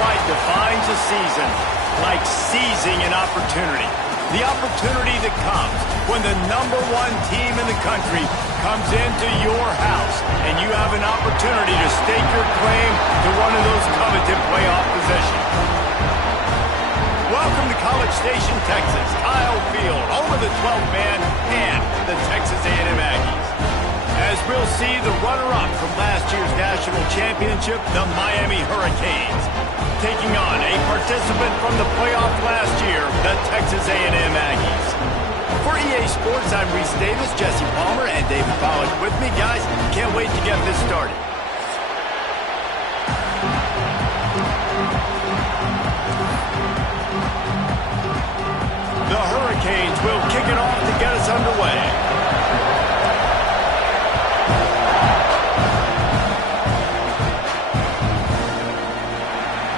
quite defines a season, like seizing an opportunity. The opportunity that comes when the #1 team in the country comes into your house and you have an opportunity to stake your claim to one of those coveted playoff positions. Welcome to College Station, Texas, Kyle Field, home of the 12th man and the Texas A&M Aggies. As we'll see the runner-up from last year's national championship, the Miami Hurricanes, taking on a participant from the playoff last year, the Texas A&M Aggies. For EA Sports, I'm Reese Davis, Jesse Palmer, and David Pollack with me. Guys, can't wait to get this started. The Hurricanes will kick it off to get us underway.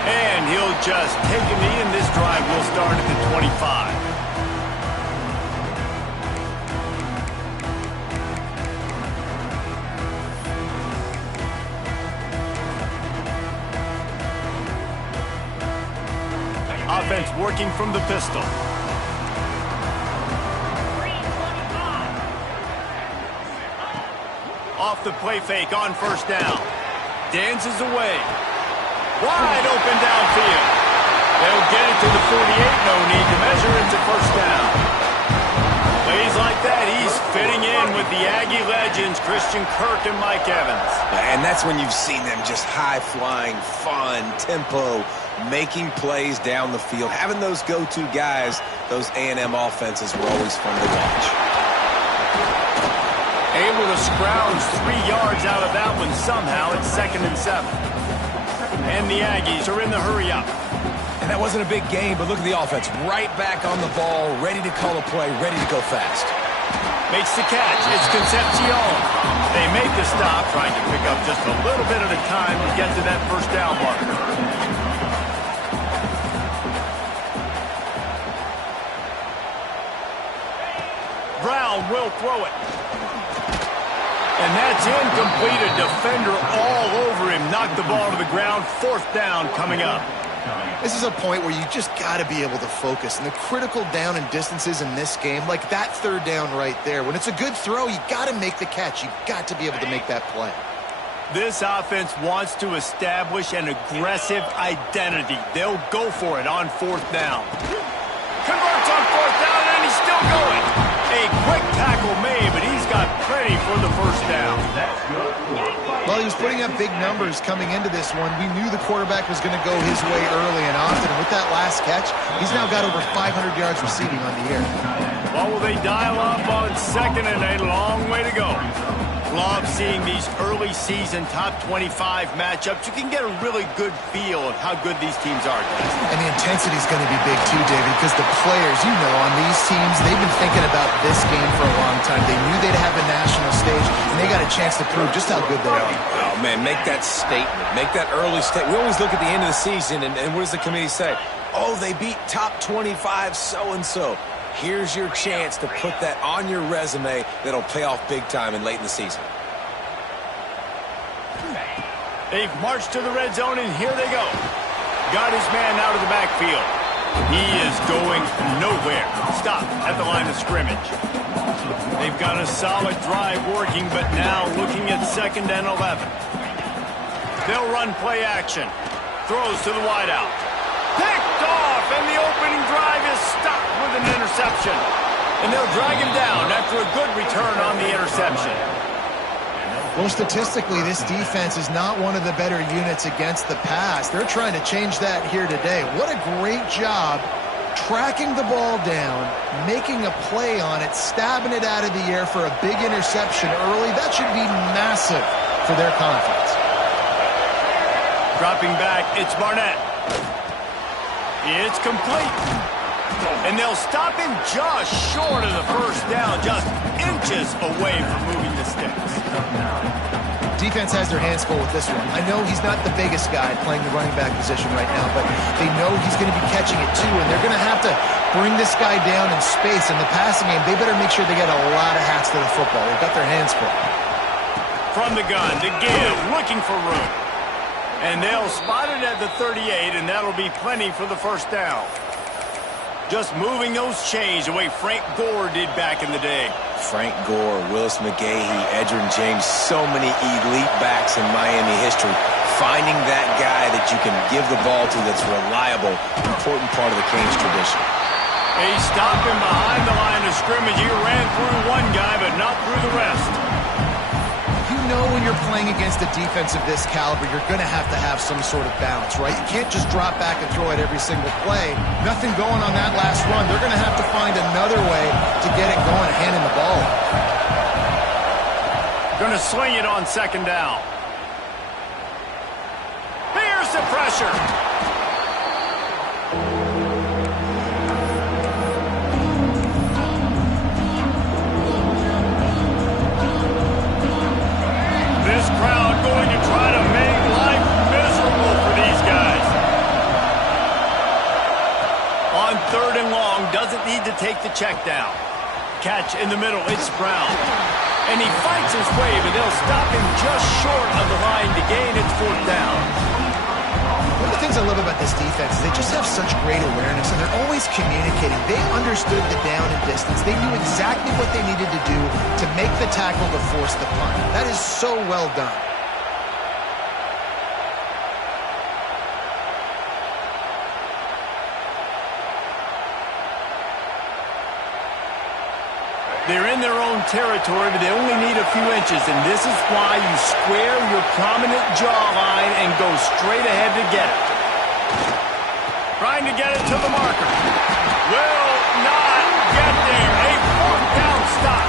And he'll just take a knee, and this drive will start at the 25. Offense working from the pistol. Off the play fake on first down. Dances away. Wide open downfield. They'll get it to the 48. No need to measure. It's a first down. Plays like that, he's fitting in with the Aggie legends, Christian Kirk and Mike Evans. And that's when you've seen them just high-flying, fun, tempo, making plays down the field. Having those go-to guys, those A&M offenses were always fun to watch. Able to scrounge 3 yards out of that one somehow. It's 2nd and 7. And the Aggies are in the hurry-up. And that wasn't a big game, but look at the offense. Right back on the ball, ready to call a play, ready to go fast. Makes the catch. It's Concepcion. They make the stop, trying to pick up just a little bit at a time to get to that first down marker. Brown will throw it. And that's incomplete. A defender all over him. Knocked the ball to the ground. 4th down coming up. This is a point where you just got to be able to focus. And the critical down and distances in this game, like that 3rd down right there, when it's a good throw, you got to make the catch. You've got to be able to make that play. This offense wants to establish an aggressive identity. They'll go for it on 4th down. Converts on 4th down, and he's still going. A quick tackle made, but he's got plenty for the first down. Well, he was putting up big numbers coming into this one. We knew the quarterback was going to go his way early and often. And with that last catch, he's now got over 500 yards receiving on the year. Well, will they dial up on 2nd and a long way to go? Love seeing these early season top 25 matchups. You can get a really good feel of how good these teams are, guys. And the intensity is going to be big too, David, because the players, you know, on these teams, they've been thinking about this game for a long time. They knew they'd have a national stage, and they got a chance to prove just how good they are. Oh, man, make that statement. Make that early statement. We always look at the end of the season, and what does the committee say? Oh, they beat top 25 so-and-so. Here's your chance to put that on your resume that'll pay off big time and late in the season. They've marched to the red zone, and here they go. Got his man out of the backfield. He is going nowhere. Stop at the line of scrimmage. They've got a solid drive working, but now looking at 2nd and 11. They'll run play action. Throws to the wideout. Picked off, and the opening drive is stopped with an interception. And they'll drag him down after a good return on the interception. Well, statistically, this defense is not one of the better units against the pass. They're trying to change that here today. What a great job tracking the ball down, making a play on it, stabbing it out of the air for a big interception early. That should be massive for their confidence. Dropping back, it's Barnett. It's complete. And they'll stop him just short of the first down, just inches away from moving the sticks. Defense has their hands full with this one. I know he's not the biggest guy playing the running back position right now, but they know he's going to be catching it too, and they're going to have to bring this guy down in space. In the passing game, they better make sure they get a lot of hats to the football. They've got their hands full. From the gun, the give, looking for room. And they'll spot it at the 38, and that'll be plenty for the first down. Just moving those chains the way Frank Gore did back in the day. Frank Gore, Willis McGahee, Edgerrin James, so many elite backs in Miami history. Finding that guy that you can give the ball to that's reliable, important part of the Canes tradition. He's stopping behind the line of scrimmage. He ran through one guy, but not through the rest. You know when you're playing against a defense of this caliber, you're going to have some sort of balance, right? You can't just drop back and throw it every single play. Nothing going on that last run. They're going to have to find another way to get it going, handing the ball. Going to sling it on second down. Here's the pressure. This crowd going to try to make life miserable for these guys. On third and long, doesn't need to take the check down. Catch in the middle, it's Brown. And he fights his way, but they'll stop him just short of the line to gain its fourth down. One of the things I love about this defense is they just have such great awareness, and they're always communicating. They understood the down and distance. They knew exactly what they needed to do to make the tackle to force the punt. That is so well done. They're in their own territory, but they only need a few inches, and this is why you square your prominent jawline and go straight ahead to get it. Trying to get it to the marker. Will not get there. A fourth down stop.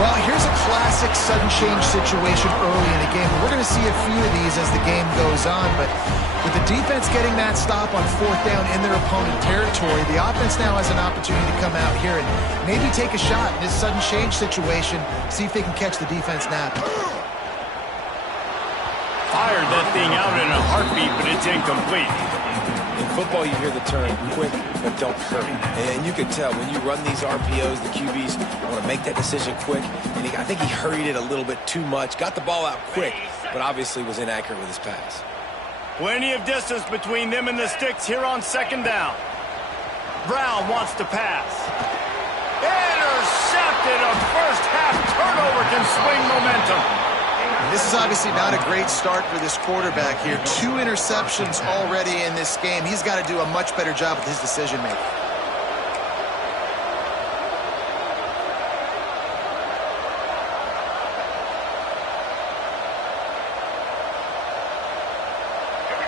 Well, here's a classic sudden change situation early in the game. We're going to see a few of these as the game goes on, but with the defense getting that stop on fourth down in their opponent territory, the offense now has an opportunity to come out here and maybe take a shot in this sudden change situation, see if they can catch the defense napping. Fired that thing out in a heartbeat, but it's incomplete. In football, you hear the term quick, but don't hurry. And you can tell when you run these RPOs, the QBs want to make that decision quick. And I think he hurried it a little bit too much, got the ball out quick, but obviously was inaccurate with his pass. Plenty of distance between them and the sticks here on second down. Brown wants to pass. Intercepted. A first half turnover can swing momentum. This is obviously not a great start for this quarterback here. 2 interceptions already in this game. He's got to do a much better job with his decision-making.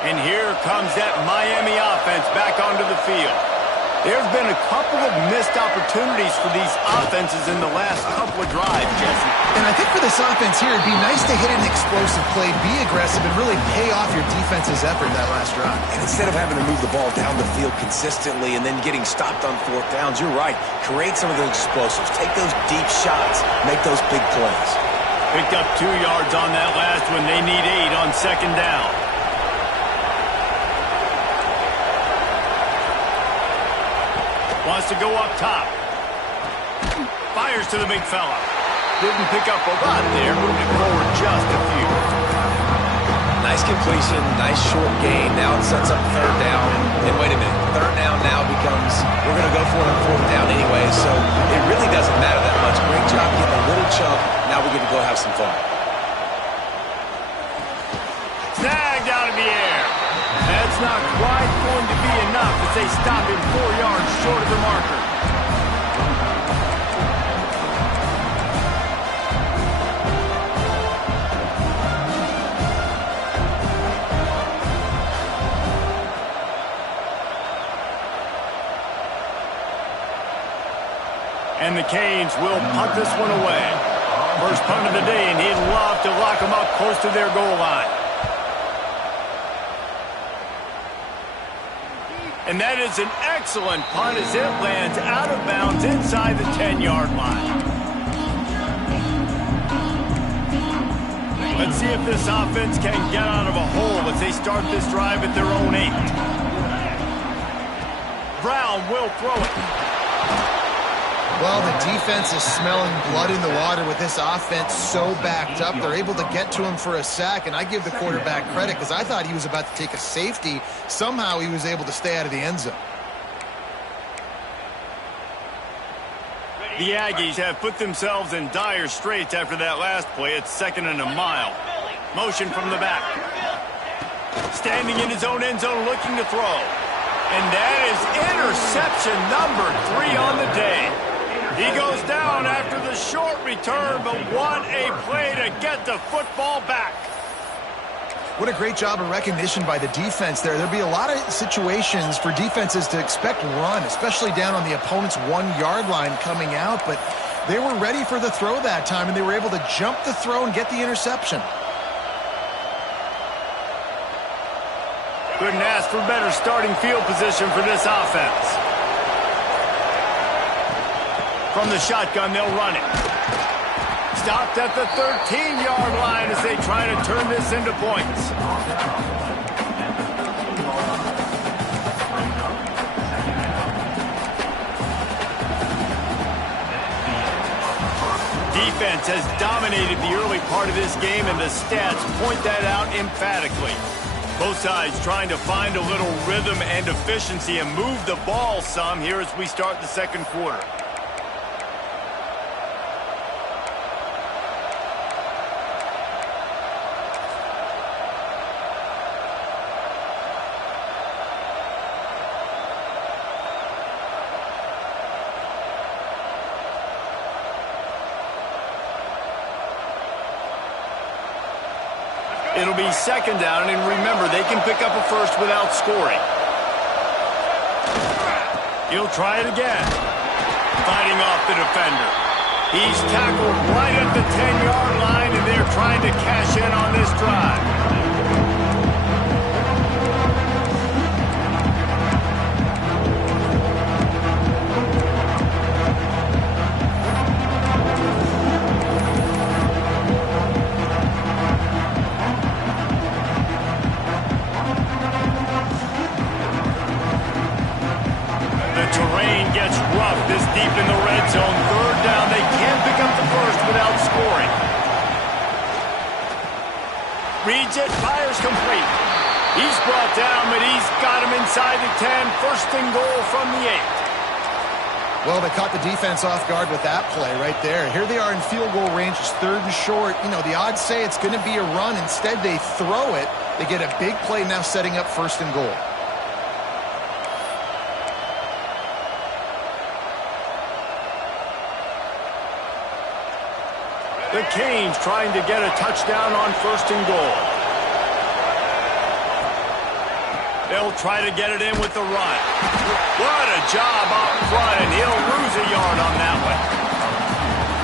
And here comes that Miami offense back onto the field. There's been a couple of missed opportunities for these offenses in the last couple of drives, Jesse. And I think for this offense here, it'd be nice to hit an explosive play, be aggressive, and really pay off your defense's effort that last drive. And instead of having to move the ball down the field consistently and then getting stopped on fourth downs, you're right. Create some of those explosives. Take those deep shots. Make those big plays. Picked up 2 yards on that last one. They need 8 on second down. Wants to go up top. Fires to the big fella. Didn't pick up a lot there. Moved it forward just a few. Nice completion, nice short gain. Now it sets up third down. And wait a minute, third down now becomes, we're going to go for it on fourth down anyway, so it really doesn't matter that much. Great job getting a little chunk. Now we get to go have some fun. Snagged out of the air. That's not quite going to be enough as they stop him 4 yards short of the marker. And the Canes will punt this one away. First punt of the day, and he'd love to lock them up close to their goal line. And that is an excellent punt as it lands out of bounds inside the 10-yard line. Let's see if this offense can get out of a hole as they start this drive at their own 8. Brown will throw it. Well, the defense is smelling blood in the water with this offense so backed up. They're able to get to him for a sack, and I give the quarterback credit because I thought he was about to take a safety. Somehow he was able to stay out of the end zone. The Aggies have put themselves in dire straits after that last play. It's 2nd and a mile. Motion from the back. Standing in his own end zone looking to throw. And that is interception number 3 on the day. He goes down after the short return, but what a play to get the football back. What a great job of recognition by the defense there. There'll be a lot of situations for defenses to expect run, especially down on the opponent's 1-yard line coming out, but they were ready for the throw that time, and they were able to jump the throw and get the interception. Couldn't ask for better starting field position for this offense. From the shotgun, they'll run it. Stopped at the 13-yard line as they try to turn this into points. Defense has dominated the early part of this game, and the stats point that out emphatically. Both sides trying to find a little rhythm and efficiency and move the ball some here as we start the second quarter. It'll be 2nd down, and remember, they can pick up a first without scoring. He'll try it again. Fighting off the defender. He's tackled right at the 10-yard line, and they're trying to cash in on this drive. This deep in the red zone, 3rd down. They can't pick up the first without scoring. Reads it, fires complete. He's brought down, but he's got him inside the 10. 1st and goal from the 8. Well, they caught the defense off guard with that play right there. Here they are in field goal range. It's 3rd and short. You know, the odds say it's going to be a run. Instead, they throw it. They get a big play now setting up 1st and goal. The Canes trying to get a touchdown on 1st and goal. They'll try to get it in with the run. What a job up front, and he'll lose a yard on that one.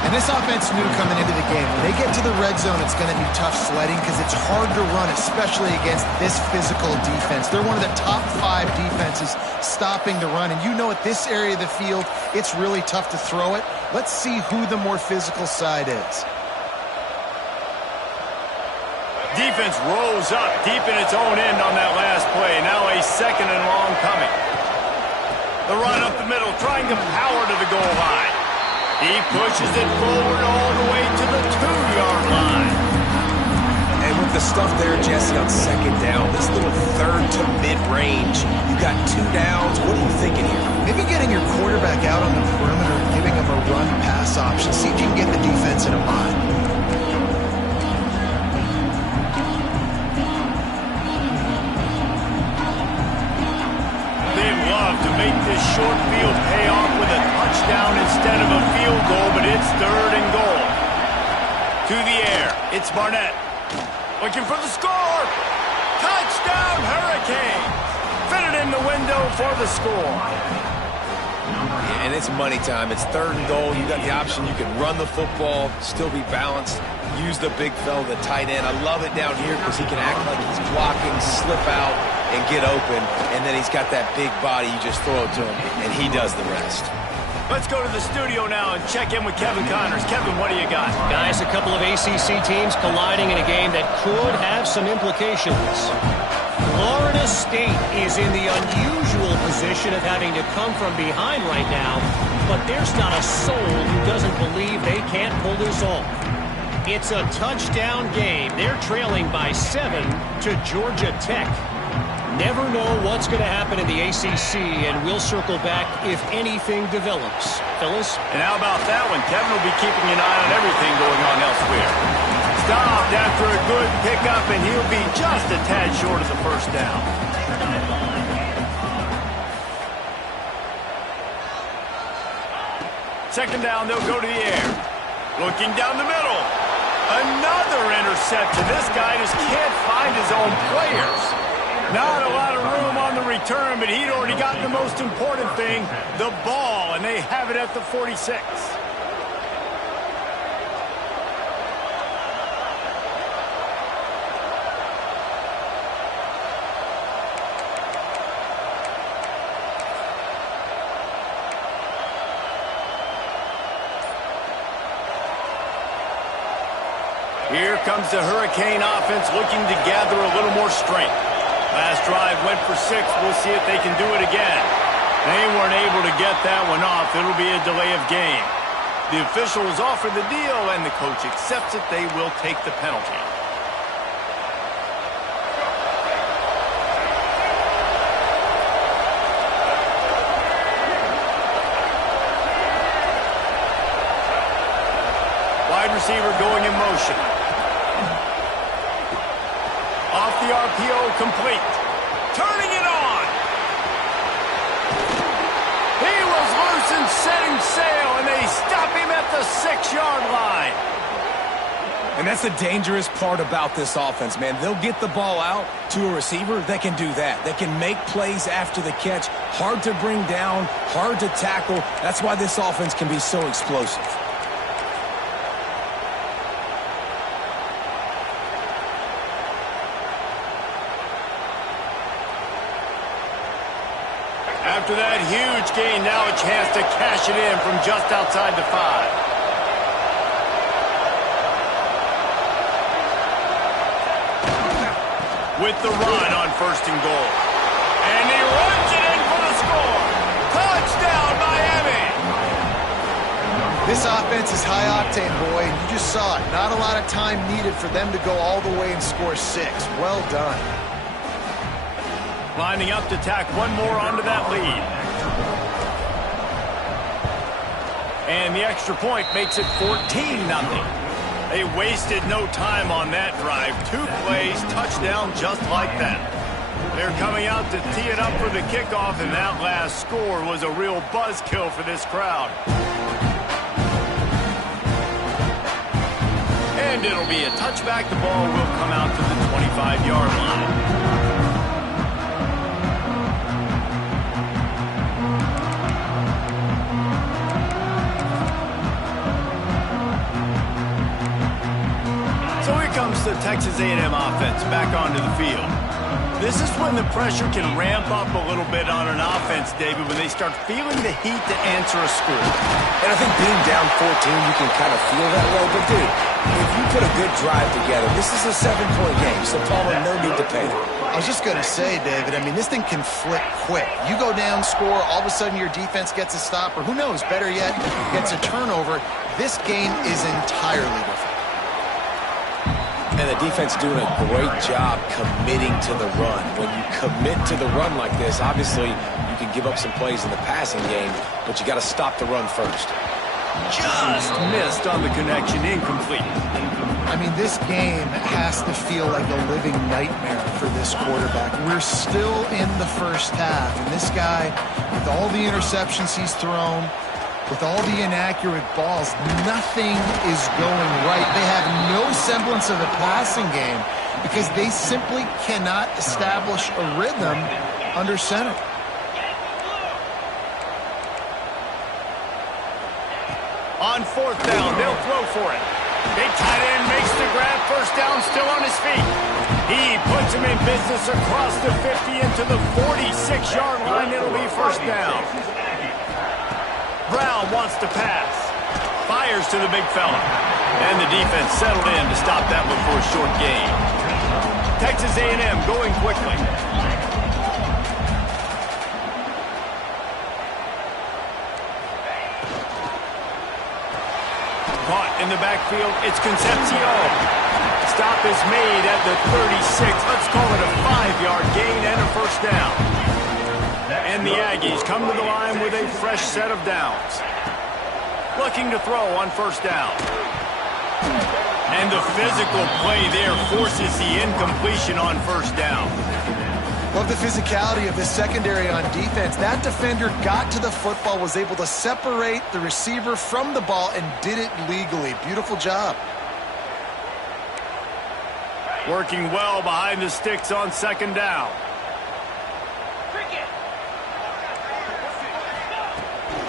And this offense knew coming into the game, when they get to the red zone, it's going to be tough sledding because it's hard to run, especially against this physical defense. They're one of the top 5 defenses stopping the run, and you know at this area of the field, it's really tough to throw it. Let's see who the more physical side is. Defense rose up deep in its own end on that last play. Now a 2nd and long coming. The run up the middle, trying to power to the goal line. He pushes it forward all the way to the 2-yard line. And with the stuff there, Jesse, on 2nd down, this little 3rd to mid-range, you got 2 downs. What are you thinking here? Maybe getting your quarterback out on the perimeter and giving him a run-pass option. See if you can get the defense in a bind. To make this short field pay off with a touchdown instead of a field goal, but it's 3rd and goal. To the air, it's Barnett. Looking for the score. Touchdown, Hurricane. Fitted in the window for the score. And it's money time. It's 3rd and goal. You got the option. You can run the football, still be balanced, use the big fella, the tight end. I love it down here because he can act like he's blocking, slip out, and get open. And then he's got that big body. You just throw it to him, and he does the rest. Let's go to the studio now and check in with Kevin Connors. Kevin, what do you got? Guys, a couple of ACC teams colliding in a game that could have some implications. Florida State is in the unusual position of having to come from behind right now but there's not a soul who doesn't believe they can't pull this off. It's a touchdown game. They're trailing by 7 to Georgia Tech. Never know what's going to happen in the ACC, and we'll circle back if anything develops. Phyllis? And how about that one? Kevin will be keeping an eye on everything going on elsewhere. Stopped after a good pickup, and he'll be just a tad short of the first down. Second down, they'll go to the air. Looking down the middle. Another interception. This guy just can't find his own players. Not a lot of room on the return, but he'd already gotten the most important thing, the ball, and they have it at the 46. Here comes the Hurricane offense looking to gather a little more strength. Last drive went for 6. We'll see if they can do it again. They weren't able to get that one off. It'll be a delay of game. The officials offer the deal, and the coach accepts it. They will take the penalty. Wide receiver going in motion. Off the RPO, complete. Turning it on. He was loose and setting sail, and they stop him at the 6-yard line. And that's the dangerous part about this offense, man. They'll get the ball out to a receiver that can do that. They can make plays after the catch. Hard to bring down, hard to tackle. That's why this offense can be so explosive. After that huge gain, now a chance to cash it in from just outside the 5. With the run on 1st and goal. And he runs it in for the score. Touchdown, Miami! This offense is high octane, boy, and you just saw it. Not a lot of time needed for them to go all the way and score 6. Well done. Lining up to tack one more onto that lead. And the extra point makes it 14-0. They wasted no time on that drive. 2 plays, touchdown just like that. They're coming out to tee it up for the kickoff, and that last score was a real buzzkill for this crowd. And it'll be a touchback. The ball will come out to the 25-yard line. So here comes the Texas A&M offense back onto the field. This is when the pressure can ramp up a little bit on an offense, David, when they start feeling the heat to answer a score. And I think being down 14, you can kind of feel that way. But, dude, if you put a good drive together, this is a 7-point game. So, Palmer, no need to panic. I was just going to say, David, I mean, this thing can flip quick. You go down, score, all of a sudden your defense gets a stop, or who knows, better yet, gets a turnover. This game is entirely different. And the defense doing a great job committing to the run. When you commit to the run like this, obviously you can give up some plays in the passing game, but you got to stop the run first. Just missed on the connection, incomplete. I mean, this game has to feel like a living nightmare for this quarterback. We're still in the first half, and this guy, with all the interceptions he's thrown, with all the inaccurate balls, nothing is going right. They have no semblance of a passing game because they simply cannot establish a rhythm under center. On 4th down, they'll throw for it. Big tight end makes the grab, 1st down, still on his feet. He puts him in business across the 50 into the 46-yard line. It'll be 1st down. Brown wants to pass. Fires to the big fella. And the defense settled in to stop that one for a short gain. Texas A&M going quickly. in the backfield. It's Concepcion. Stop is made at the 36. Let's call it a 5-yard gain and a first down. And the Aggies come to the line with a fresh set of downs. Looking to throw on first down. And the physical play there forces the incompletion on first down. Love the physicality of this secondary on defense. That defender got to the football, was able to separate the receiver from the ball, and did it legally. Beautiful job. Working well behind the sticks on second down.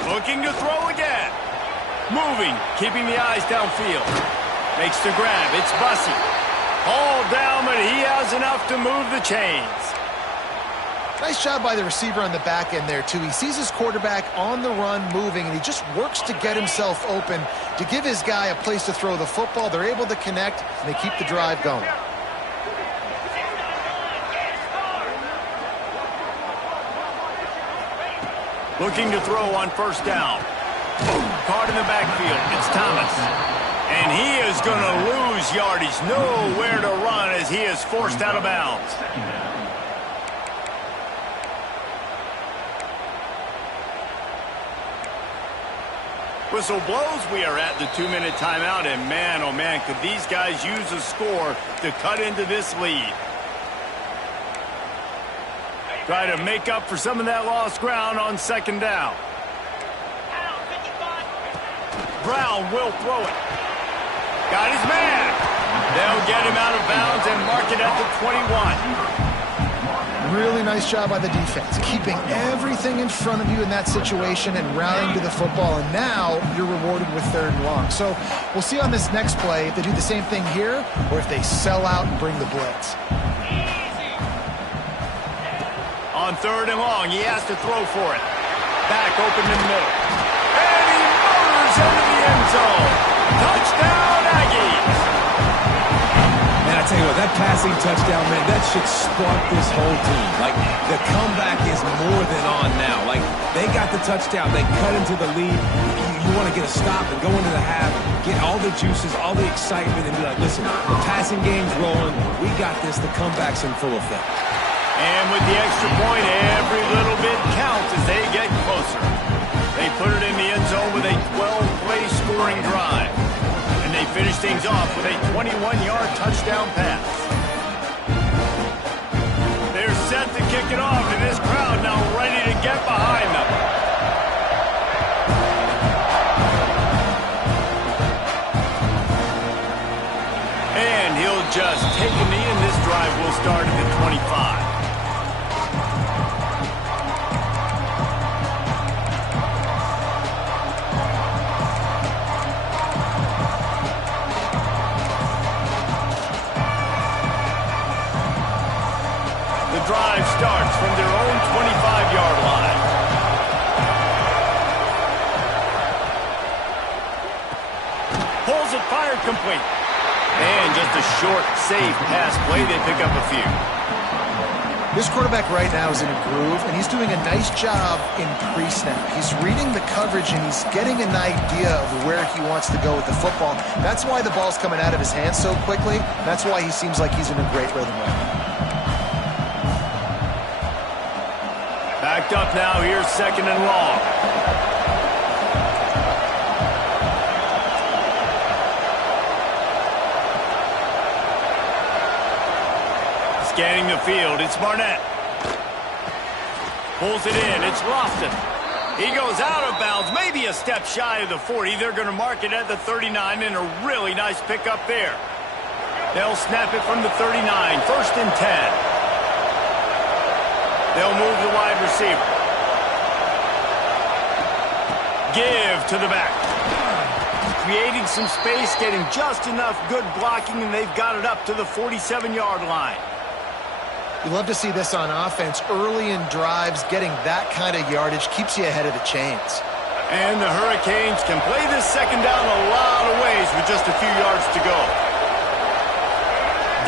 Looking to throw again. Moving, keeping the eyes downfield. Makes the grab. It's Bussey. All down, but he has enough to move the chains. Nice job by the receiver on the back end there, too. He sees his quarterback on the run moving, and he just works to get himself open to give his guy a place to throw the football. They're able to connect, and they keep the drive going. Looking to throw on first down. Caught in the backfield. It's Thomas. And he is going to lose yardage. Nowhere to run as he is forced out of bounds. Whistle blows. We are at the 2-minute timeout. And man, oh man, could these guys use a score to cut into this lead. Try to make up for some of that lost ground on second down. Brown will throw it. Got his man. They'll get him out of bounds and mark it at the 21. Really nice job by the defense, keeping everything in front of you in that situation and rallying to the football. And now you're rewarded with 3rd and long. So we'll see on this next play if they do the same thing here or if they sell out and bring the blitz. On 3rd and long, he has to throw for it. Back open in the middle. And he motors into the end zone. Touchdown, Aggies. Man, I tell you what, that passing touchdown, man, that should spark this whole team. Like, the comeback is more than on now. Like, they got the touchdown. They cut into the lead. You want to get a stop and go into the half, get all the juices, all the excitement, and be like, listen, the passing game's rolling. We got this. The comeback's in full effect. And with the extra point, every little bit counts as they get closer. They put it in the end zone with a 12-play scoring drive. And they finish things off with a 21-yard touchdown pass. They're set to kick it off, and this crowd now ready to get behind them. And he'll just take a knee, and this drive will start at the 25. Drive starts from their own 25-yard line. Pulls it, fired, complete. And just a short, safe pass play. They pick up a few. This quarterback right now is in a groove, and he's doing a nice job in pre-snap. He's reading the coverage, and he's getting an idea of where he wants to go with the football. That's why the ball's coming out of his hands so quickly. That's why he seems like he's in a great rhythm right now. Backed up now, here's 2nd and long. Scanning the field, it's Barnett. Pulls it in, it's Lofton. He goes out of bounds, maybe a step shy of the 40. They're going to mark it at the 39, and a really nice pickup there. They'll snap it from the 39, 1st and 10. They'll move the wide receiver. Give to the back. Creating some space, getting just enough good blocking, and they've got it up to the 47-yard line. You love to see this on offense. Early in drives, getting that kind of yardage keeps you ahead of the chains. And the Hurricanes can play this second down a lot of ways with just a few yards to go.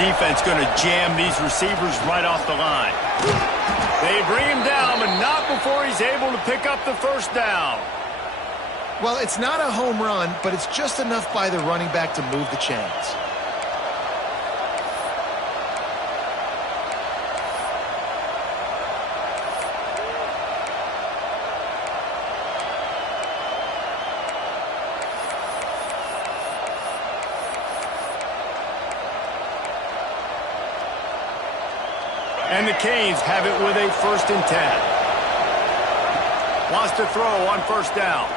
Defense going to jam these receivers right off the line. They bring him down, but not before he's able to pick up the first down. Well, it's not a home run, but it's just enough by the running back to move the chains. And the Canes have it with a 1st and 10. Wants to throw on 1st down.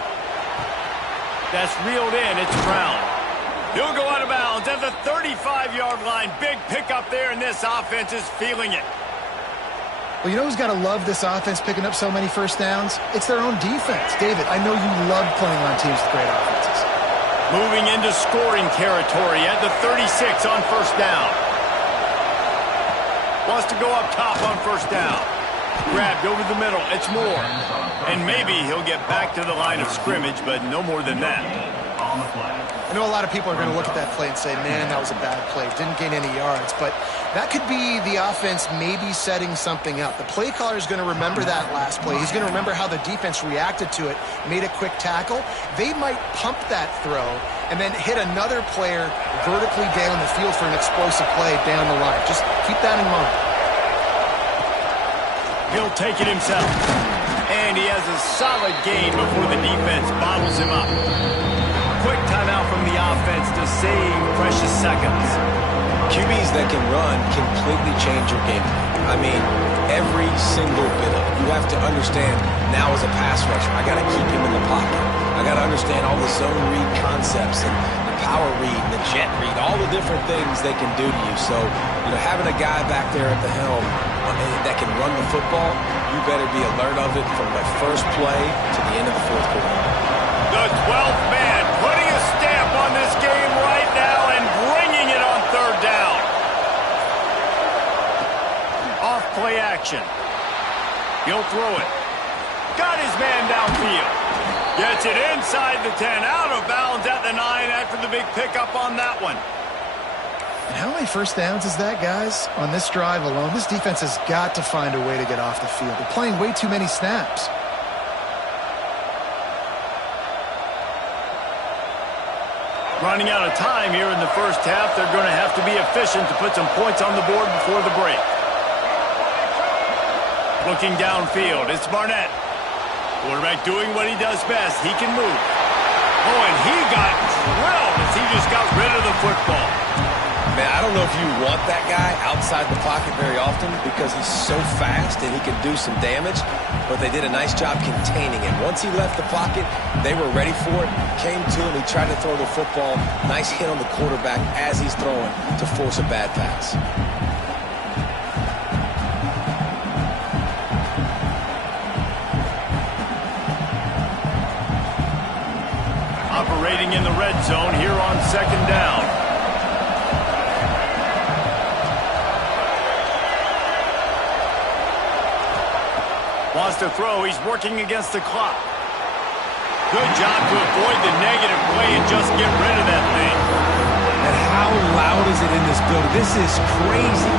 That's reeled in. It's Brown. He'll go out of bounds at the 35-yard line. Big pickup there, and this offense is feeling it. Well, you know who's got to love this offense picking up so many 1st downs? It's their own defense. David, I know you love playing on teams with great offenses. Moving into scoring territory at the 36 on 1st down. Wants to go up top on 1st down. Grabbed over the middle. It's Moore. And maybe he'll get back to the line of scrimmage, but no more than that. I know a lot of people are going to look at that play and say, man, that was a bad play. Didn't gain any yards. But that could be the offense maybe setting something up. The play caller is going to remember that last play. He's going to remember how the defense reacted to it, made a quick tackle. They might pump that throw and then hit another player vertically down the field for an explosive play down the line. Just keep that in mind. He'll take it himself. And he has a solid gain before the defense bottles him up. Quick timeout from the offense to save precious seconds. QBs that can run completely change your game plan. I mean, every single bit of it. You have to understand now as a pass rusher, I got to keep him in the pocket. I got to understand all the zone read concepts and the power read and the jet read, all the different things they can do to you. So, having a guy back there at the helm that can run the football, you better be alert of it from the first play to the end of the 4th quarter. The 12th man putting a stamp on this game right now and bringing it on 3rd down. Off play action. He'll throw it. Got his man downfield. Gets it inside the 10, out of bounds at the 9 after the big pickup on that one. And how many 1st downs is that, guys? On this drive alone, this defense has got to find a way to get off the field. They're playing way too many snaps. Running out of time here in the 1st half. They're going to have to be efficient to put some points on the board before the break. Looking downfield, it's Barnett. Quarterback doing what he does best. He can move. Oh, and he got drilled as he just got rid of the football. Man, I don't know if you want that guy outside the pocket very often because he's so fast and he can do some damage, but they did a nice job containing him. Once he left the pocket, they were ready for it, came to him, he tried to throw the football. Nice hit on the quarterback as he's throwing to force a bad pass. Operating in the red zone here on 2nd down. Wants to throw. He's working against the clock. Good job to avoid the negative play and just get rid of that thing. And how loud is it in this building? This is crazy.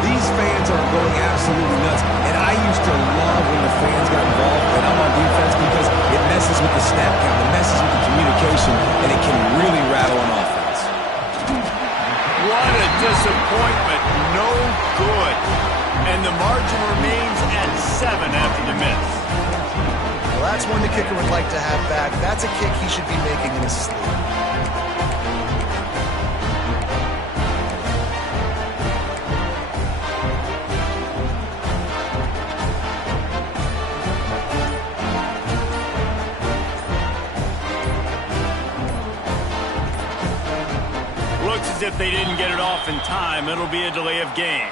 These fans are going absolutely nuts. And I used to love when the fans got involved when I'm on defense because it messes with the snap count, it messes with the communication, and it can really rattle an offense. What a disappointment. No good. And the margin remains at 7 after the miss. Well, that's one the kicker would like to have back. That's a kick he should be making in his sleep. Looks as if they didn't get it off in time. It'll be a delay of game.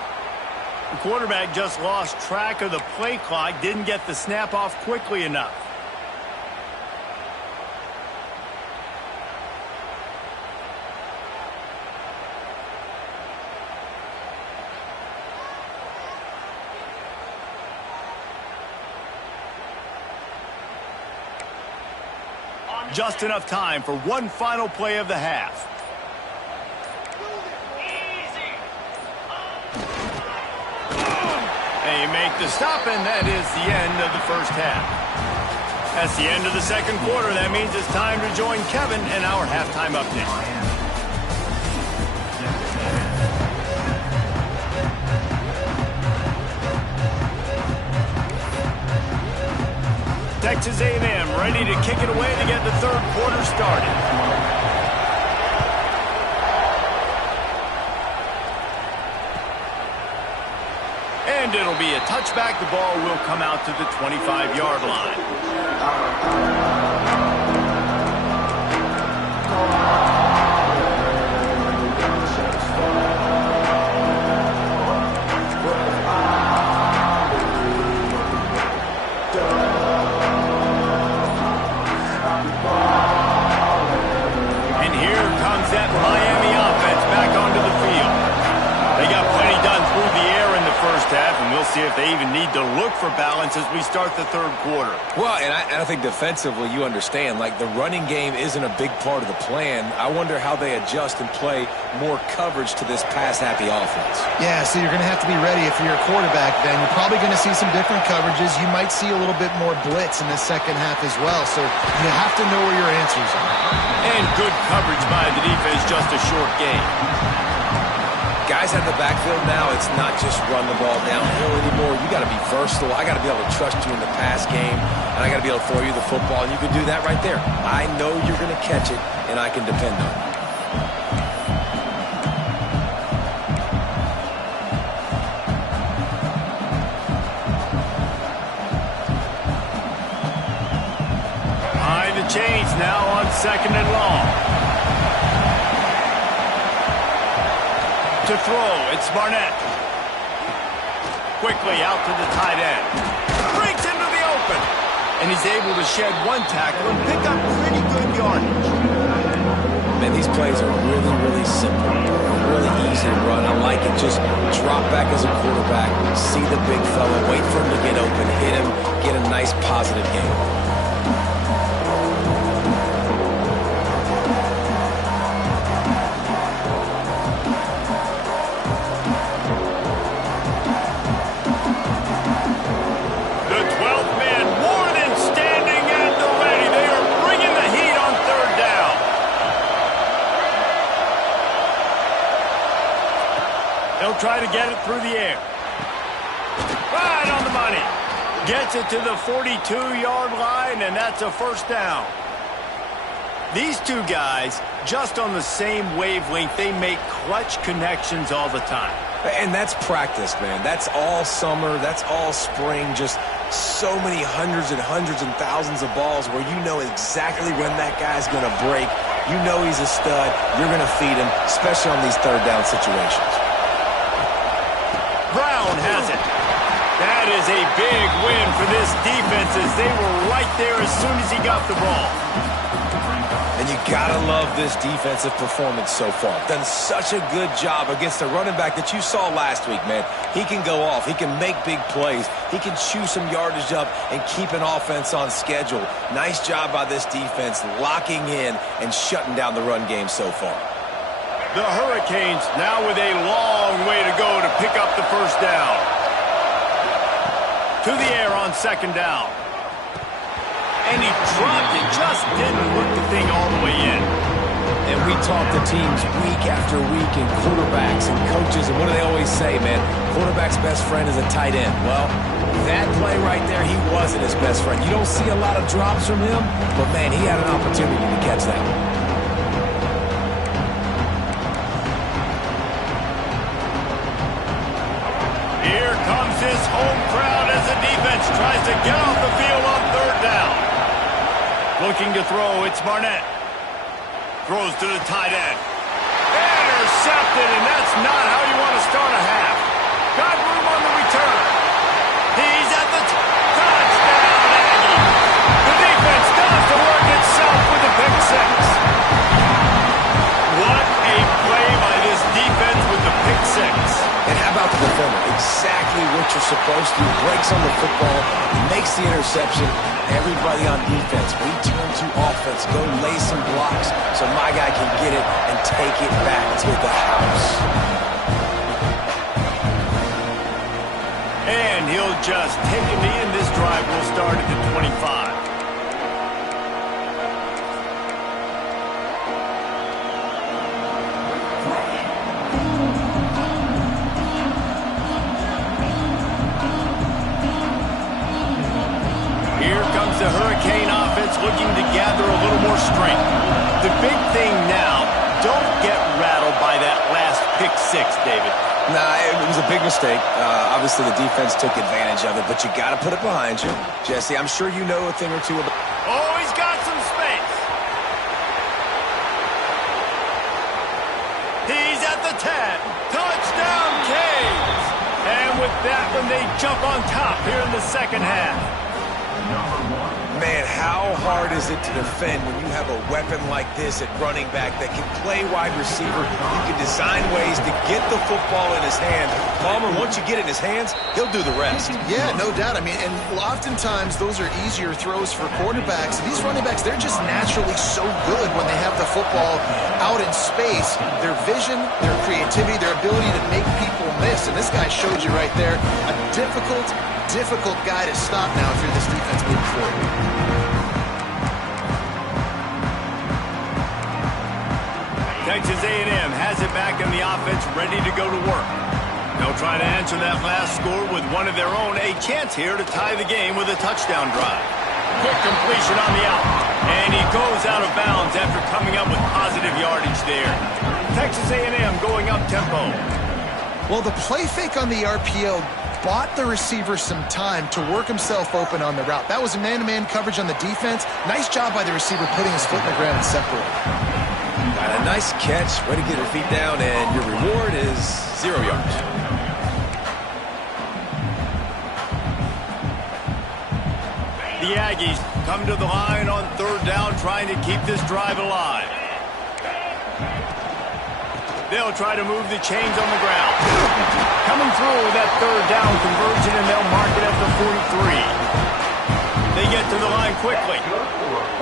The quarterback just lost track of the play clock, didn't get the snap off quickly enough. Just enough time for one final play of the half. They make the stop, and that is the end of the 1st half. That's the end of the second quarter. That means it's time to join Kevin in our halftime update. Texas A&M ready to kick it away to get the third quarter started. And it'll be a touchback. The ball will come out to the 25-yard line. That Miami offense back onto the field. They got plenty done through the air in the first half, and we'll see if they even need to look for balance as we start the third quarter. Well, and I think defensively, you understand, like the running game isn't a big part of the plan. I wonder how they adjust and play more coverage to this pass-happy offense. Yeah, so you're going to have to be ready if you're a quarterback then. You're probably going to see some different coverages. You might see a little bit more blitz in the second half as well, so you have to know where your answers are. And good coverage by the defense, just a short game. Guys at the backfield now, it's not just run the ball downhill anymore. You got to be versatile. I got to be able to trust you in the pass game, and I got to be able to throw you the football, and you can do that right there. I know you're going to catch it, and I can depend on it. Behind the chains now on second and long. To throw, it's Barnett. Quickly out to the tight end. Breaks into the open. And he's able to shed one tackle and pick up pretty good yardage. Man, these plays are really, really simple. Really easy to run. I like it. Just drop back as a quarterback, see the big fella, wait for him to get open, hit him, get a nice positive game. Try to get it through the air. Right on the money. Gets it to the 42-yard line, and that's a first down. These two guys, just on the same wavelength, they make clutch connections all the time. And that's practice, man. That's all summer. That's all spring. Just so many hundreds and thousands of balls where you know exactly when that guy's going to break. You know he's a stud. You're going to feed him, especially on these third down situations. Brown has it. That is a big win for this defense as they were right there as soon as he got the ball. And you gotta love this defensive performance so far. Done such a good job against a running back that you saw last week, man. He can go off. He can make big plays. He can chew some yardage up and keep an offense on schedule. Nice job by this defense locking in and shutting down the run game so far. The Hurricanes now with a long way to go to pick up the first down. To the air on second down. And he dropped it, just didn't put the thing all the way in. And we talk to teams week after week and quarterbacks and coaches, and what do they always say, man? Quarterback's best friend is a tight end. Well, that play right there, he wasn't his best friend. You don't see a lot of drops from him, but man, he had an opportunity to catch that one. Here comes his home crowd as the defense tries to get off the field on third down. Looking to throw, it's Barnett. Throws to the tight end. Intercepted, and that's not how you want to start a half. Got room on the return. He's at the touchdown, Aggie. The defense does the work itself with the pick six. What a play by this defense with the pick six. And how about the defender? Exactly what you're supposed to. Breaks on the football, makes the interception. Everybody on defense, we turn to offense. Go lay some blocks so my guy can get it and take it back to the house. And he'll just take a knee, and this drive will start at the 25. the Hurricane offense looking to gather a little more strength. The big thing now, don't get rattled by that last pick six, David. Nah, it was a big mistake. Obviously, the defense took advantage of it, but you got to put it behind you. Jesse, I'm sure you know a thing or two about... Oh, he's got some space. He's at the 10. Touchdown, Canes. And with that one, they jump on top here in the second half. Man, how hard is it to defend when you have a weapon like this at running back that can play wide receiver? You can design ways to get the football in his hand. Palmer, once you get it in his hands, he'll do the rest. Yeah, no doubt. I mean, and oftentimes those are easier throws for quarterbacks. These running backs, they're just naturally so good when they have the football out in space. Their vision, their creativity, their ability to make people miss. And this guy showed you right there, a difficult guy to stop now through this defense moving forward. Texas A&M has it back in the offense, ready to go to work. They'll try to answer that last score with one of their own. A chance here to tie the game with a touchdown drive. Quick completion on the out. And he goes out of bounds after coming up with positive yardage there. Texas A&M going up tempo. Well, the play fake on the RPO bought the receiver some time to work himself open on the route. That was a man-to-man coverage on the defense. Nice job by the receiver putting his foot in the ground and separating. Got a nice catch, way to get your feet down, and your reward is 0 yards. The Aggies come to the line on third down, trying to keep this drive alive. They'll try to move the chains on the ground. Coming through with that third down conversion, and they'll mark it at the 43. They get to the line quickly.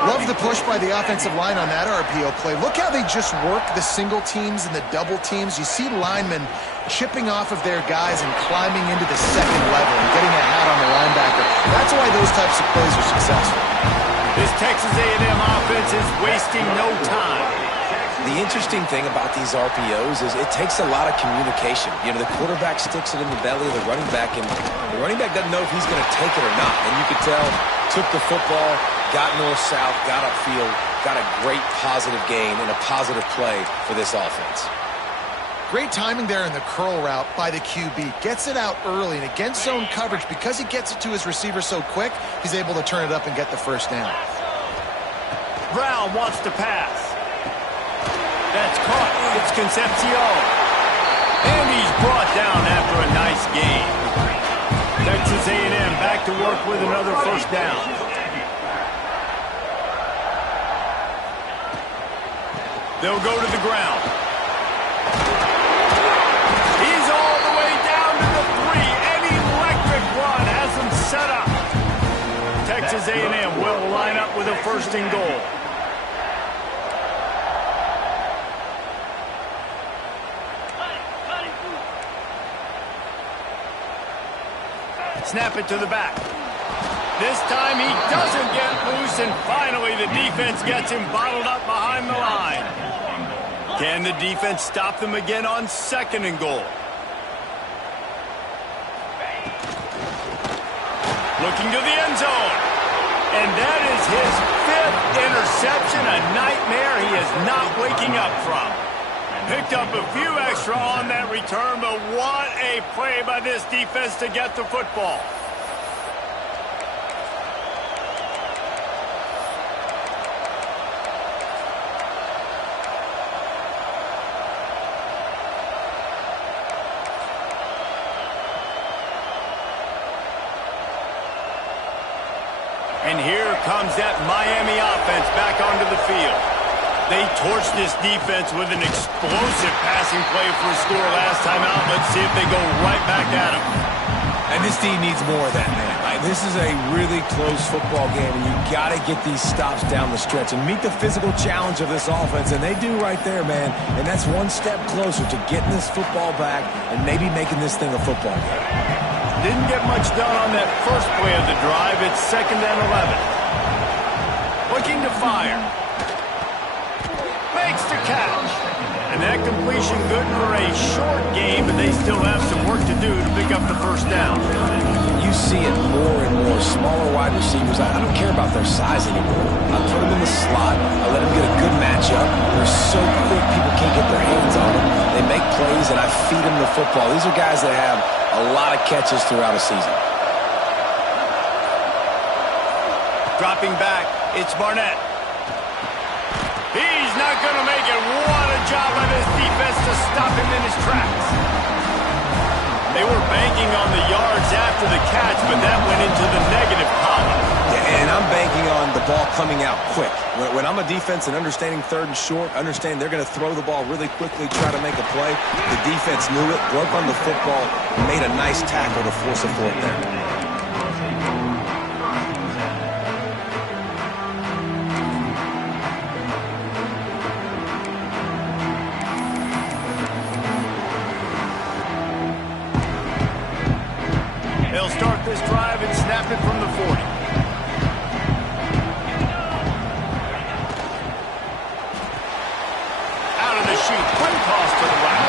Love the push by the offensive line on that RPO play. Look how they just work the single teams and the double teams. You see linemen chipping off of their guys and climbing into the second level and getting a hat on the linebacker. That's why those types of plays are successful. This Texas A&M offense is wasting no time. The interesting thing about these RPOs is it takes a lot of communication. You know, the quarterback sticks it in the belly of the running back, and the running back doesn't know if he's going to take it or not. And you could tell, took the football, got north-south, got upfield, got a great positive gain and a positive play for this offense. Great timing there in the curl route by the QB. Gets it out early, and against zone coverage, because he gets it to his receiver so quick, he's able to turn it up and get the first down. Brown wants to pass. That's caught. It's Concepcion. And he's brought down after a nice gain. Texas A&M back to work with another first down. They'll go to the ground. He's all the way down to the 3. An electric run has him set up. Texas A&M will line up with a first and goal. Snap it to the back. This time he doesn't get loose, and finally the defense gets him bottled up behind the line. Can the defense stop them again on second and goal? Looking to the end zone. And that is his 5th interception, a nightmare he is not waking up from. Picked up a few extra on that return, but what a play by this defense to get the football. And here comes that Miami offense back onto the field. They torched this defense with an explosive passing play for a score last time out. Let's see if they go right back at him. And this team needs more of that, man. Right? This is a really close football game, and you got to get these stops down the stretch and meet the physical challenge of this offense, and they do right there, man. And that's one step closer to getting this football back and maybe making this thing a football game. Didn't get much done on that first play of the drive. It's 2nd and 11. Looking to fire. Makes the catch. And that completion good for a short game, but they still have some work to do to pick up the first down. You you see it more and more. Smaller wide receivers, I don't care about their size anymore. I put them in the slot. I let them get a good matchup. They're so quick, people can't get their hands on them. They make plays, and I feed them the football. These are guys that have a lot of catches throughout a season. Dropping back, it's Barnett. He's not going to make it. What a job by this defense to stop him in his tracks. They were banking on the yards after the catch, but that went into the negative column. And I'm banking on the ball coming out quick. When I'm a defense and understanding third and short, understand they're going to throw the ball really quickly, try to make a play. The defense knew it, broke on the football, made a nice tackle to force a fourth there. They'll start this drive and snap it from the 40. Out of the chute, quick toss to the right.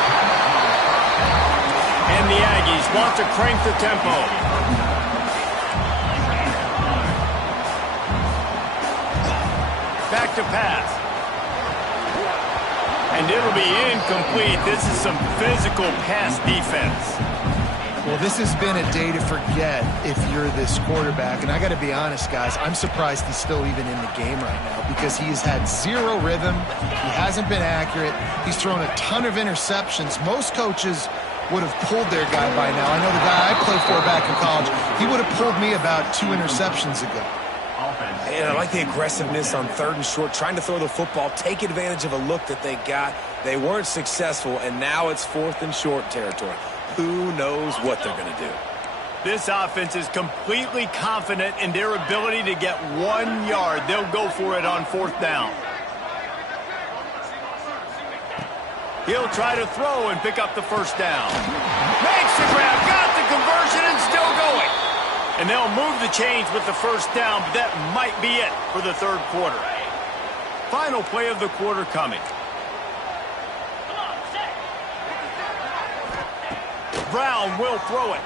And the Aggies want to crank the tempo. Back to pass. And it'll be incomplete. This is some physical pass defense. Well, this has been a day to forget if you're this quarterback. And I got to be honest, guys, I'm surprised he's still even in the game right now because he has had zero rhythm. He hasn't been accurate. He's thrown a ton of interceptions. Most coaches would have pulled their guy by now. I know the guy I played for back in college, he would have pulled me about 2 interceptions ago. And I like the aggressiveness on third and short, trying to throw the football, take advantage of a look that they got. They weren't successful, and now it's fourth and short territory. Who knows what they're going to do? This offense is completely confident in their ability to get 1 yard. They'll go for it on fourth down. He'll try to throw and pick up the first down. Makes the grab, got the conversion, and still going. And they'll move the chains with the first down, but that might be it for the third quarter. Final play of the quarter coming. Brown will throw it.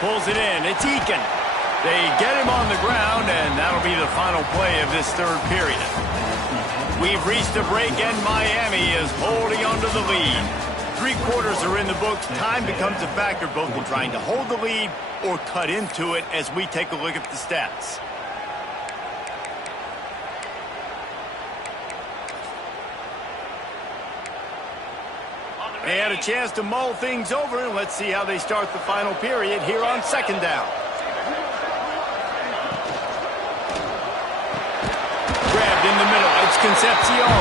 Pulls it in. It's Eakin. They get him on the ground, and that'll be the final play of this third period. We've reached a break, and Miami is holding on to the lead. 3 quarters are in the books. Time becomes a factor both in trying to hold the lead or cut into it as we take a look at the stats. They had a chance to mull things over, and let's see how they start the final period here on second down. Grabbed in the middle. It's Concepcion.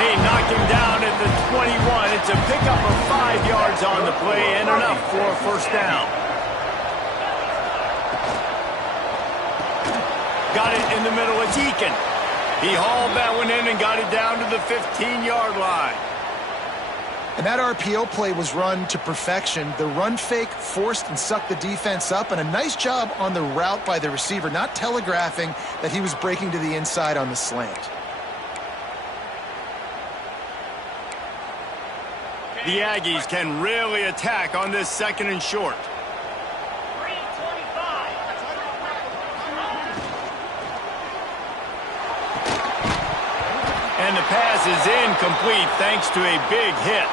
They knock him down at the 21. It's a pickup of 5 yards on the play and enough for a first down. Got it in the middle. It's Eakin. He hauled that one in and got it down to the 15-yard line. And that RPO play was run to perfection. The run fake forced and sucked the defense up, and a nice job on the route by the receiver, not telegraphing that he was breaking to the inside on the slant. The Aggies can really attack on this second and short. And the pass is incomplete thanks to a big hit.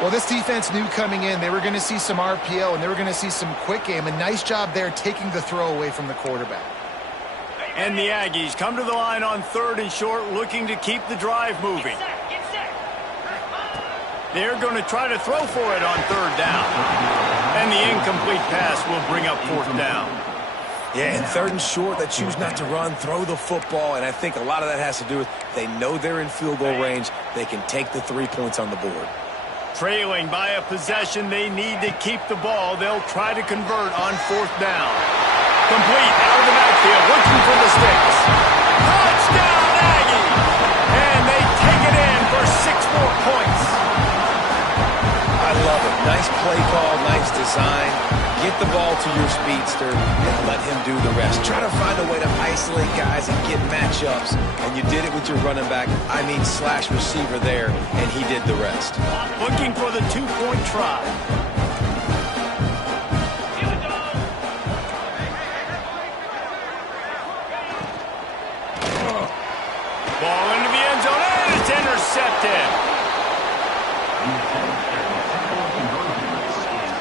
Well, this defense knew coming in they were going to see some RPO and they were going to see some quick game. A nice job there taking the throw away from the quarterback. And the Aggies come to the line on third and short, looking to keep the drive moving. They're going to try to throw for it on third down. And the incomplete pass will bring up fourth down. Yeah, and third and short, they choose not to run, throw the football, and I think a lot of that has to do with they know they're in field goal range. They can take the 3 points on the board. Trailing by a possession, they need to keep the ball. They'll try to convert on fourth down. Complete out of the backfield, looking for the sticks. Touchdown, Aggie! And they take it in for 6 more points. I love it. Nice play call, nice design. Get the ball to your speedster and let him do the rest. Try to find a way to isolate guys and get matchups. And you did it with your running back, slash receiver there, and he did the rest. Looking for the 2-point try.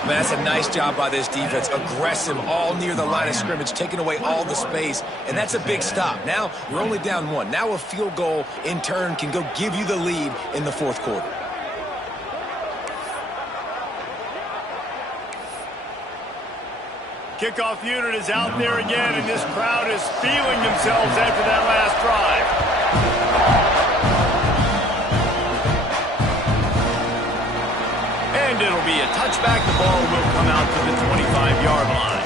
Man, that's a nice job by this defense. Aggressive, all near the line of scrimmage, taking away all the space. And that's a big stop. Now, you're only down 1. Now a field goal, in turn, can go give you the lead in the fourth quarter. Kickoff unit is out there again, and this crowd is feeling themselves after that last drive. And it'll be a touchback. The ball will come out to the 25-yard line.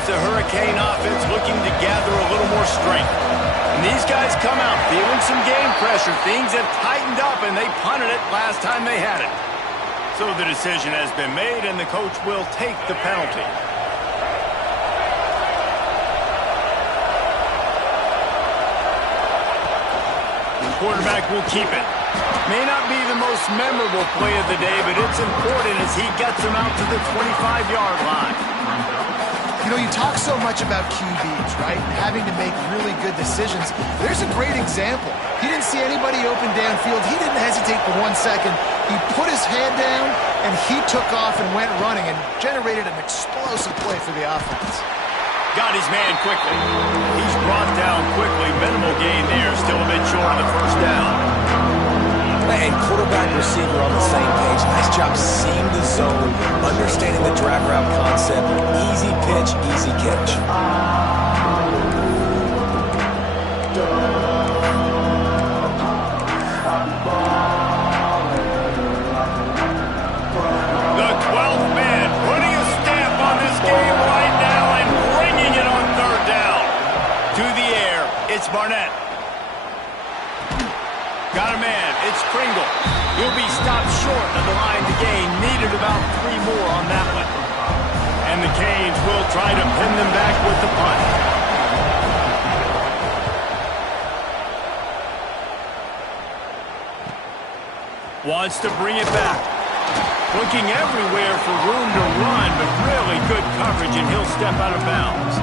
The Hurricane offense looking to gather a little more strength. And these guys come out feeling some game pressure. Things have tightened up, and they punted it last time they had it. So the decision has been made, and the coach will take the penalty. The quarterback will keep it. May not be the most memorable play of the day, but it's important as he gets them out to the 25-yard line. You know, you talk so much about QBs, right? Having to make really good decisions. There's a great example. He didn't see anybody open downfield. He didn't hesitate for 1 second. He put his head down, and he took off and went running and generated an explosive play for the offense. Got his man quickly. He's brought down quickly. Minimal gain there. Still a bit short of the first down. And quarterback receiver on the same page. Nice job seeing the zone, understanding the drag route concept. Easy pitch, easy catch. The 12th man putting a stamp on this game right now and bringing it on third down. To the air, it's Barnett. Got a man, it's Pringle. He'll be stopped short of the line to gain. Needed about 3 more on that one. And the Canes will try to pin them back with the punt. Wants to bring it back. Looking everywhere for room to run, but really good coverage, and he'll step out of bounds.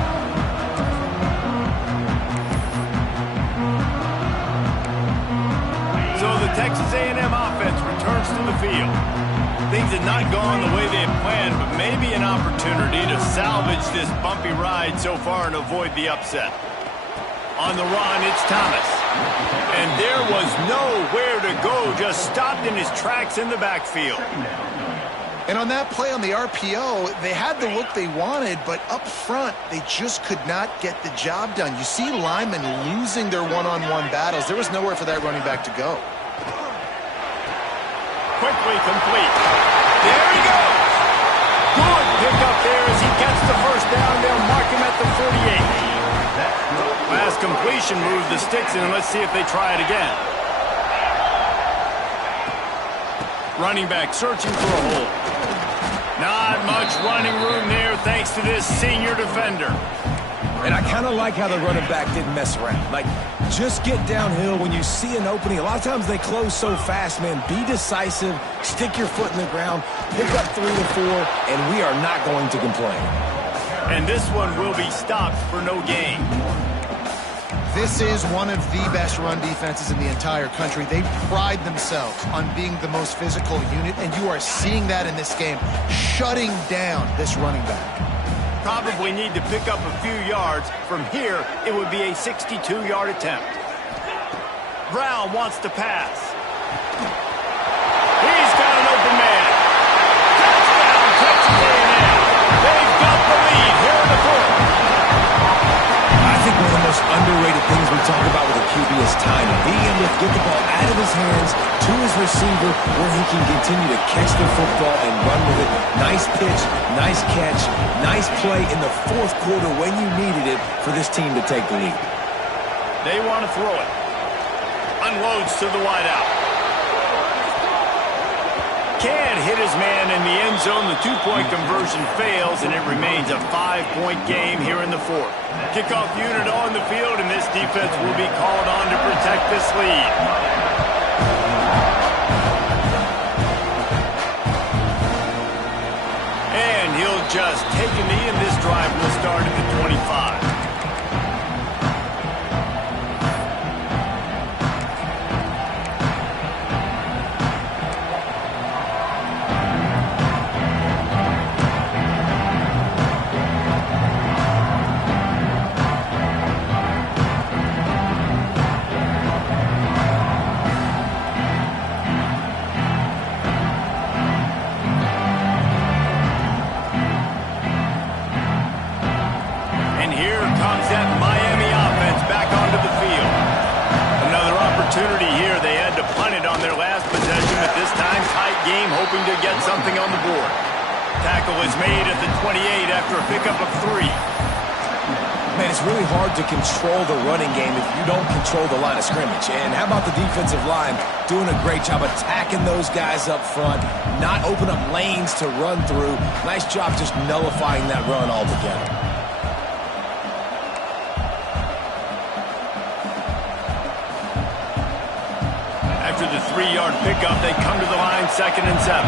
So the Texas A&M offense returns to the field. Things have not gone the way they had planned, but maybe an opportunity to salvage this bumpy ride so far and avoid the upset. On the run, it's Thomas. And there was nowhere to go, just stopped in his tracks in the backfield. And on that play on the RPO, they had the look they wanted, but up front, they just could not get the job done. You see linemen losing their one-on-one battles. There was nowhere for that running back to go. Quickly complete. There he goes. Good pickup there as he gets the first down. They'll mark him at the 48. Last completion moves the sticks in, and let's see if they try it again. Running back searching for a hole. Not much running room there thanks to this senior defender. And I kind of like how the running back didn't mess around. Like, just get downhill when you see an opening. A lot of times they close so fast, man. Be decisive, stick your foot in the ground, pick up 3 to 4, and we are not going to complain. And this one will be stopped for no gain. This is one of the best run defenses in the entire country. They pride themselves on being the most physical unit, and you are seeing that in this game, shutting down this running back. Probably need to pick up a few yards. From here, it would be a 62-yard attempt. Brown wants to pass. He's got an open man. Touchdown, Texas A&M. They've got the lead here in the fourth. I think one of the most underrated things we talk about with a QB is timing. Being able to get the ball out of his hands to his receiver where he can continue to catch the football and run with it. Nice pitch, nice catch, nice play in the fourth quarter when you needed it for this team to take the lead. They want to throw it. Unloads to the wideout. can't hit his man in the end zone. The two-point conversion fails, and it remains a 5-point game here in the fourth. Kickoff unit on the field, and this defense will be called on to protect this lead. And he'll just take a knee, and this drive will start at the 25. Hoping to get something on the board. Tackle is made at the 28 after a pickup of 3. Man, it's really hard to control the running game if you don't control the line of scrimmage. And how about the defensive line doing a great job attacking those guys up front, not open up lanes to run through. Nice job just nullifying that run altogether. After the 3-yard pickup, they come to the line, 2nd and 7.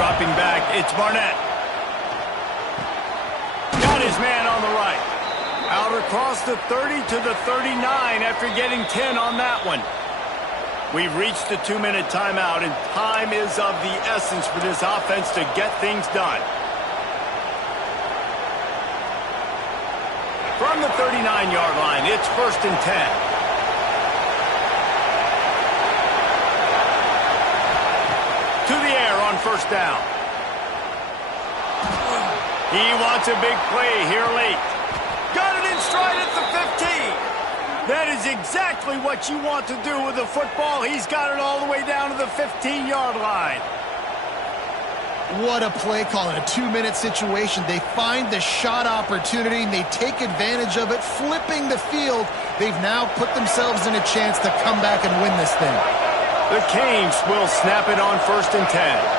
Dropping back, it's Barnett. Got his man on the right. Out across the 30 to the 39 after getting 10 on that one. We've reached the 2-minute timeout, and time is of the essence for this offense to get things done. From the 39-yard line, it's 1st and 10. To the air on 1st down. He wants a big play here late. Got it in stride at the 15. That is exactly what you want to do with the football. He's got it all the way down to the 15-yard line. What a play call in a 2-minute situation. They find the shot opportunity, and they take advantage of it, flipping the field. They've now put themselves in a chance to come back and win this thing. The Canes will snap it on 1st and 10.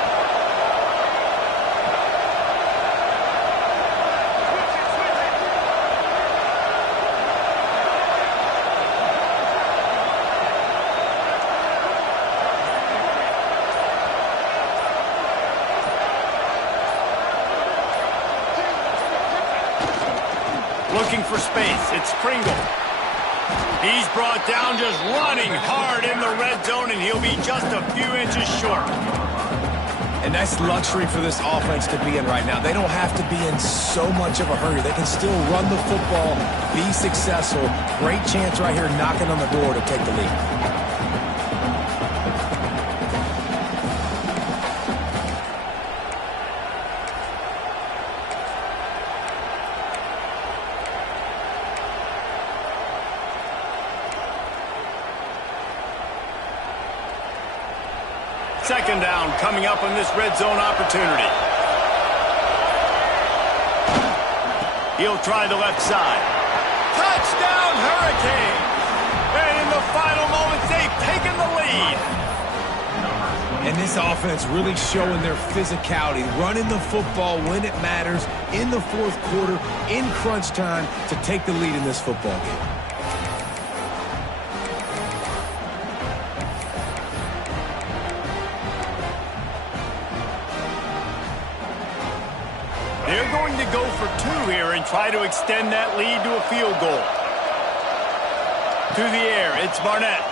Looking for space, it's Pringle. He's brought down just running hard in the red zone, and he'll be just a few inches short. And that's luxury for this offense to be in right now. They don't have to be in so much of a hurry. They can still run the football, be successful. Great chance right here knocking on the door to take the lead. Second down coming up on this red zone opportunity. He'll try the left side. Touchdown, Hurricane! And in the final moments, they've taken the lead. And this offense really showing their physicality, running the football when it matters, in the 4th quarter, in crunch time, to take the lead in this football game. They're going to go for 2 here and try to extend that lead to a field goal. To the air, it's Barnett.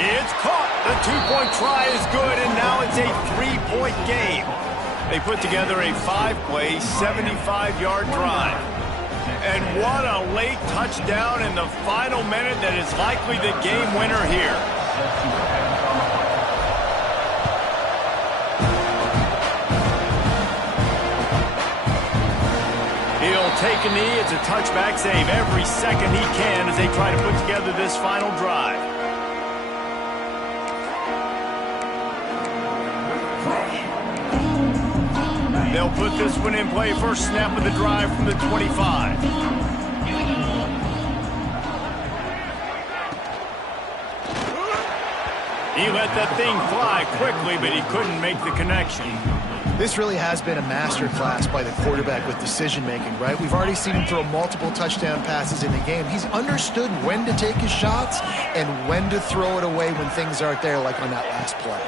It's caught. The 2-point try is good, and now it's a 3-point game. They put together a 5-play, 75-yard drive. And what a late touchdown in the final minute that is likely the game winner here. He'll take a knee. It's a touchback save every second he can as they try to put together this final drive. They'll put this one in play. First snap of the drive from the 25. He let that thing fly quickly, but he couldn't make the connection. This really has been a masterclass by the quarterback with decision-making, right? We've already seen him throw multiple touchdown passes in the game. He's understood when to take his shots and when to throw it away when things aren't there, like on that last play.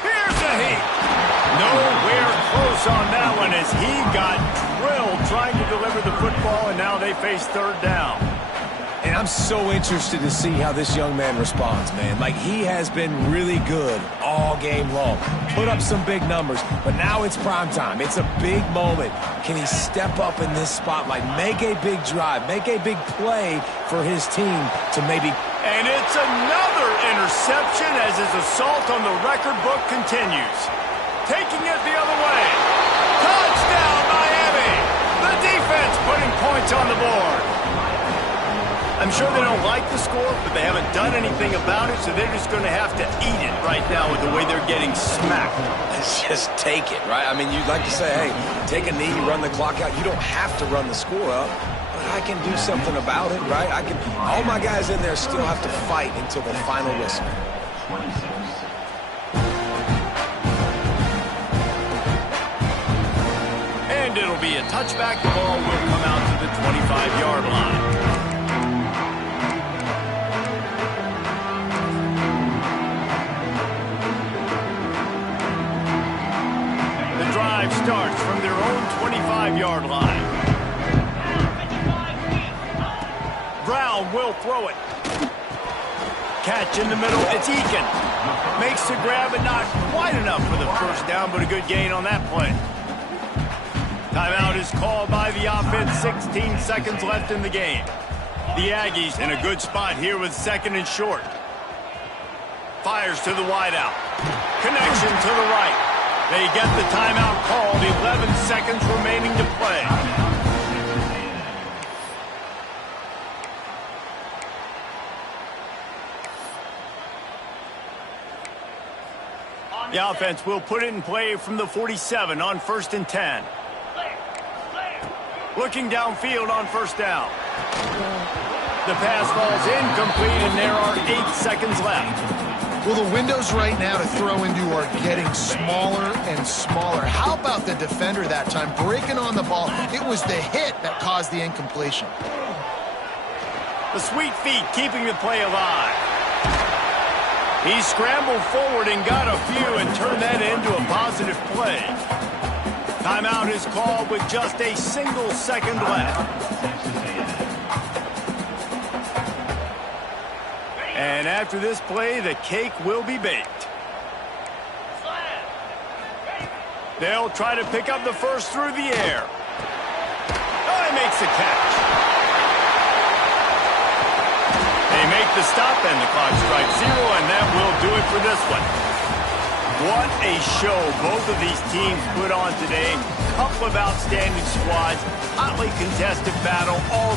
Here's a heat. Nowhere close on that one as he got drilled trying to deliver the football, and now they face third down. And I'm so interested to see how this young man responds, man. Like, he has been really good all game long. Put up some big numbers, but now it's prime time. It's a big moment. Can he step up in this spotlight, make a big drive, make a big play for his team to maybe... And it's another interception as his assault on the record book continues. Taking it the other way. Touchdown, Miami! The defense putting points on the board. I'm sure they don't like the score, but they haven't done anything about it, so they're just going to have to eat it right now with the way they're getting smacked. Let's just take it, right? I mean, you'd like to say, hey, take a knee, run the clock out. You don't have to run the score up, but I can do something about it, right? All my guys in there still have to fight until the final whistle. And it'll be a touchback. The ball will come out to the 25-yard line. Starts from their own 25-yard line. Brown will throw it. Catch in the middle. It's Eakin. Makes the grab, but not quite enough for the first down, but a good gain on that play. Timeout is called by the offense. 16 seconds left in the game. The Aggies in a good spot here with second and short. Fires to the wideout. Connection to the right. They get the timeout called. 11 seconds remaining to play. The offense will put it in play from the 47 on 1st and 10. Looking downfield on first down. The pass falls incomplete, and there are 8 seconds left. Well, the windows right now to throw into are getting smaller and smaller. How about the defender that time breaking on the ball? It was the hit that caused the incompletion. The sweet feet keeping the play alive. He scrambled forward and got a few and turned that into a positive play. Timeout is called with just a single second left. And after this play, the cake will be baked. They'll try to pick up the first through the air. Oh, he makes the catch. They make the stop, and the clock strikes 0, and that will do it for this one. What a show both of these teams put on today. Couple of outstanding squads, hotly contested battle all